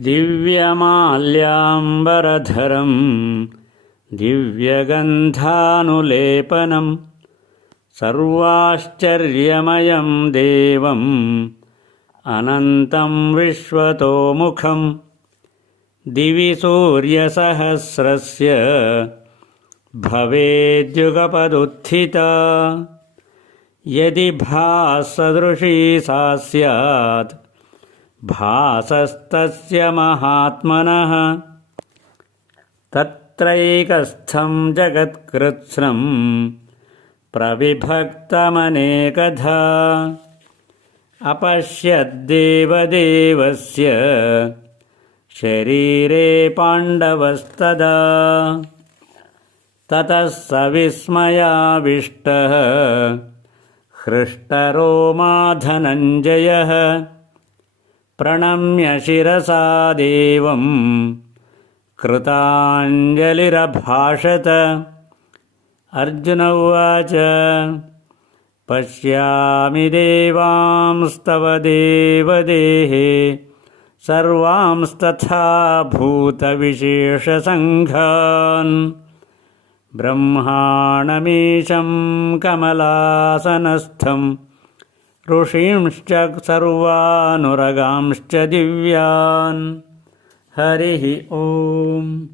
दिव्यमाल्याम्बरधरं दिव्यगन्धानुलेपनं सर्वाश्चर्यमयं देवम् अनन्तं विश्वतोमुखं दिवि सूर्यसहस्रस्य भवेद्युगपदुत्थिता यदि भाससदृशी सा स्यात् भासस्तस्य महात्मनः तत्रैकस्थं जगत्कृत्स्नं प्रविभक्तमनेकधा अपश्यद्देवदेवस्य शरीरे पाण्डवस्तदा ततः स विस्मयाविष्टः हृष्टरोमा धनञ्जयः प्रणम्य शिरसा देवं कृताञ्जलिरभाषत। अर्जुन उवाच पश्यामि देवांस्तव देवदेहे सर्वांस्तथा भूतविशेषसङ्घान् ब्रह्माणमीशं कमलासनस्थं ऋषींश्च सर्वानुरगांश्च दिव्यान्। हरिः ओम्।